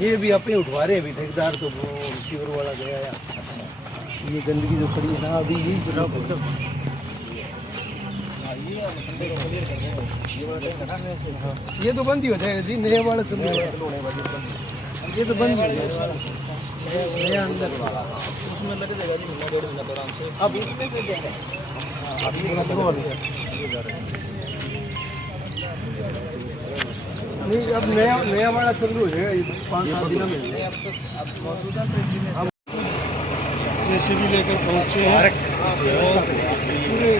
ये भी अपने उठवा रहे अभी ठेकेदार तो वो शिवर वाला गया यार। ये गंदगी जो पड़ी है ना अभी यही बना ये तो बंद ही हो जाएगा जी। नया वाला तो ये तो बंद ही हो जाएगा नया अंदर वाला उसमें लग जाएगा जी महीना 1.5 महीना तो आराम से। अब इसमें से देंगे अभी नहीं अब नया वाला चालू हो जाएगा 5-7 दिन में। अब मौजूदा जैसे भी लेकर पहुँचे हैं पूरे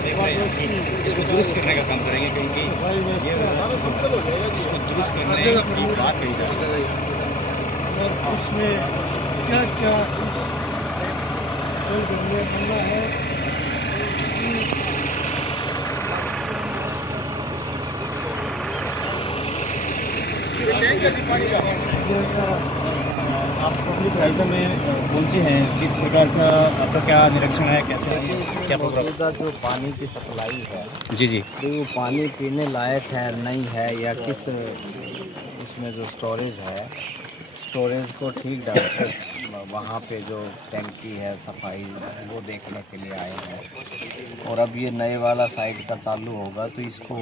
इसको दुरुस्त करने का काम करेंगे क्योंकि ये समतल हो जाएगा इसको दुरुस्त करने की बात कही जा रही है। और उसमें क्या क्या बनना है आप पब्लिक हेल्थ में पहुंचे हैं, किस प्रकार का आपका क्या निरीक्षण है, कैसे क्या मौजूदा जो पानी की सप्लाई है जी जी तो वो पानी पीने लायक है नहीं है या किस उसमें जो स्टोरेज है स्टोरेज को ठीक ढंग से वहाँ पे जो टैंकी है सफाई वो देखने के लिए आए हैं। और अब ये नए वाला साइड का चालू होगा तो इसको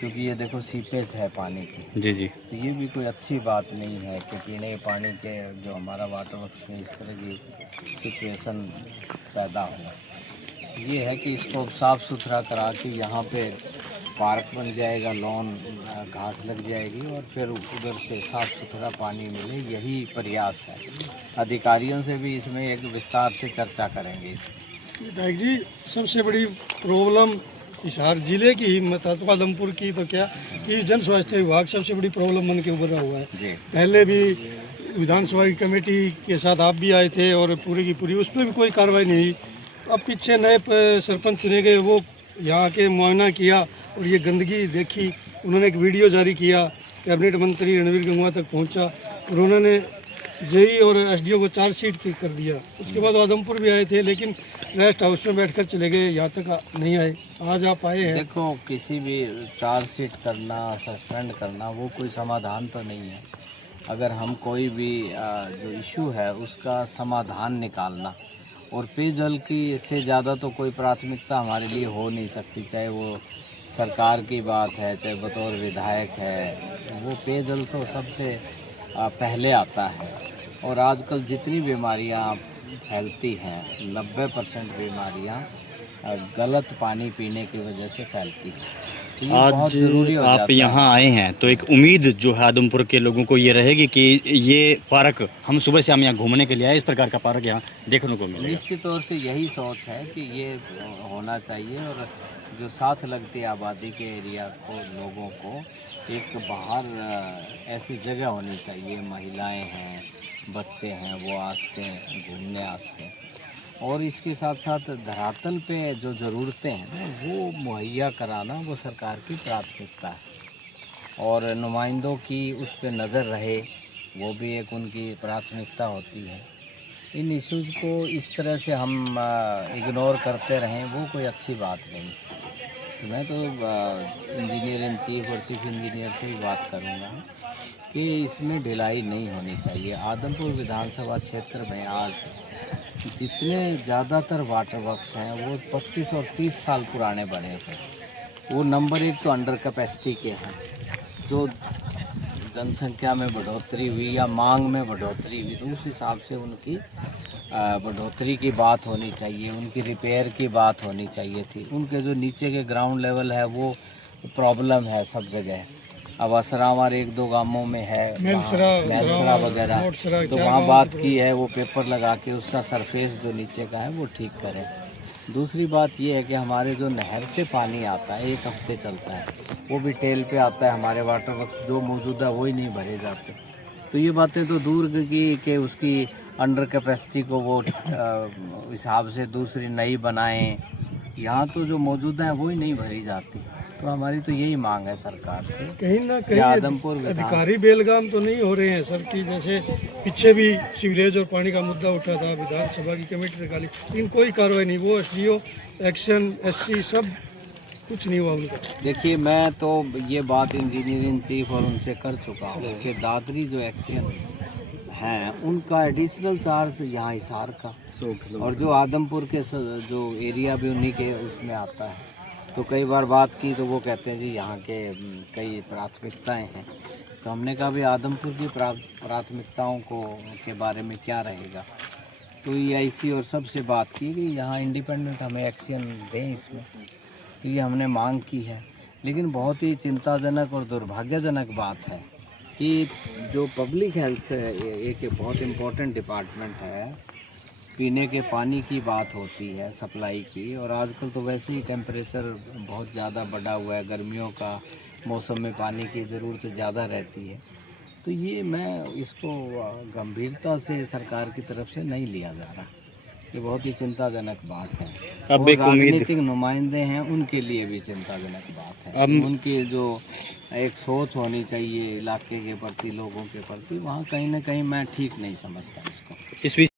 क्योंकि ये देखो सीपेज है पानी की जी जी तो ये भी कोई अच्छी बात नहीं है कि पीने पानी के जो हमारा वाटर वर्क्स में इस तरह की सिचुएशन पैदा हो। ये है कि इसको साफ़ सुथरा करा के यहाँ पे पार्क बन जाएगा, लॉन घास लग जाएगी और फिर उधर से साफ़ सुथरा पानी मिले, यही प्रयास है। अधिकारियों से भी इसमें एक विस्तार से चर्चा करेंगे। विधायक जी सबसे बड़ी प्रॉब्लम हिसार जिले की ही आदमपुर की तो क्या कि जन स्वास्थ्य विभाग सबसे बड़ी प्रॉब्लम बन के उभरा हुआ है। पहले भी विधानसभा की कमेटी के साथ आप भी आए थे और पूरी की पूरी उसमें भी कोई कार्रवाई नहीं हुई। अब पीछे नए सरपंच चुने गए, वो यहाँ के मुआयना किया और ये गंदगी देखी। उन्होंने एक वीडियो जारी किया, कैबिनेट मंत्री रणवीर गंगवा तक पहुँचा और उन्होंने जेई और एसडीओ को चार्जशीट कर दिया। उसके बाद आदमपुर भी आए थे लेकिन रेस्ट हाउस में बैठकर चले गए, यहाँ तक नहीं आए। आज आप आए हैं। देखो किसी भी चार्जशीट करना, सस्पेंड करना वो कोई समाधान तो नहीं है। अगर हम कोई भी जो इशू है उसका समाधान निकालना और पेयजल की इससे ज़्यादा तो कोई प्राथमिकता हमारे लिए हो नहीं सकती, चाहे वो सरकार की बात है चाहे बतौर विधायक है, वो पेयजल तो सबसे पहले आता है। और आजकल जितनी बीमारियां फैलती हैं 90% बीमारियां गलत पानी पीने की वजह से फैलती हैं। तो ये बहुत ज़रूरी हो जाता आप यहाँ आए हैं तो एक उम्मीद जो है आदमपुर के लोगों को ये रहेगी कि ये पार्क हम सुबह से हम यहाँ घूमने के लिए आए, इस प्रकार का पार्क यहाँ देखने को मिलेगा। निश्चित तौर से यही सोच है कि ये होना चाहिए और जो साथ लगती आबादी के एरिया को लोगों को एक बाहर ऐसी जगह होनी चाहिए, महिलाएं हैं, बच्चे हैं, वो आ सकें, घूमने आ सकें। और इसके साथ साथ धरातल पे जो ज़रूरतें हैं ना वो मुहैया कराना वो सरकार की प्राथमिकता है और नुमाइंदों की उस पर नज़र रहे, वो भी एक उनकी प्राथमिकता होती है। इन इश्यूज़ को इस तरह से हम इग्नोर करते रहें वो कोई अच्छी बात नहीं। तो मैं तो इंजीनियर इन चीफ और चीफ इंजीनियर से भी बात करूँगा कि इसमें ढिलाई नहीं होनी चाहिए। आदमपुर विधानसभा क्षेत्र में आज जितने ज़्यादातर वाटर वर्क्स हैं वो 25 और 30 साल पुराने बने थे। वो नंबर 1 तो अंडर कैपेसिटी के हैं, जो जनसंख्या में बढ़ोतरी हुई या मांग में बढ़ोतरी हुई तो उस हिसाब से उनकी बढ़ोतरी की बात होनी चाहिए, उनकी रिपेयर की बात होनी चाहिए थी। उनके जो नीचे के ग्राउंड लेवल है वो प्रॉब्लम है सब जगह। अब असरावर 1-2 गांवों में है, मेलसरा वगैरह, तो वहाँ बात की है वो पेपर लगा के उसका सरफेस जो नीचे का है वो ठीक करें। दूसरी बात ये है कि हमारे जो नहर से पानी आता है 1 हफ्ते चलता है, वो भी टेल पे आता है। हमारे वाटर वर्क्स जो मौजूदा वही नहीं भरे जाते। तो ये बातें तो दूर की कि उसकी अंडर कैपेसिटी को वो हिसाब से दूसरी नई बनाएं, यहाँ तो जो मौजूदा है वही नहीं भरी जाती। तो हमारी तो यही मांग है सरकार से। कहीं ना कहीं आदमपुर अधिकारी बेलगाम तो नहीं हो रहे हैं सर की, जैसे पीछे भी सीवरेज और पानी का मुद्दा उठा था, विधानसभा की कमेटी निकाली लेकिन कोई कार्रवाई नहीं। वो एसडीओ एक्शन, एससी सब कुछ नहीं हुआ उनका। देखिए, मैं तो ये बात इंजीनियरिंग चीफ और उनसे कर चुका हूँ कि दादरी जो एक्शन हैं उनका एडिशनल चार्ज यहाँ हिसार का, और जो आदमपुर के जो एरिया भी उन्हीं के उसमें आता है। तो कई बार बात की तो वो कहते हैं जी यहाँ के कई प्राथमिकताएं हैं। तो हमने कहा भी आदमपुर की प्राथमिकताओं को के बारे में क्या रहेगा। तो EIC और सबसे बात की कि यहाँ इंडिपेंडेंट हमें एक्शन दें इसमें। तो ये हमने मांग की है। लेकिन बहुत ही चिंताजनक और दुर्भाग्यजनक बात है कि जो पब्लिक हेल्थ एक बहुत इम्पोर्टेंट डिपार्टमेंट है, पीने के पानी की बात होती है, सप्लाई की, और आजकल तो वैसे ही टेम्परेचर बहुत ज़्यादा बढ़ा हुआ है, गर्मियों का मौसम में पानी की ज़रूरत ज़्यादा रहती है। तो ये मैं इसको गंभीरता से सरकार की तरफ से नहीं लिया जा रहा। ये बहुत ही चिंताजनक बात है। अब और एक उम्मीद, राजनीतिक नुमाइंदे हैं उनके लिए भी चिंताजनक बात है। अब उनकी जो एक सोच होनी चाहिए इलाके के प्रति, लोगों के प्रति, वहाँ कहीं ना कहीं मैं ठीक नहीं समझता इसको। इस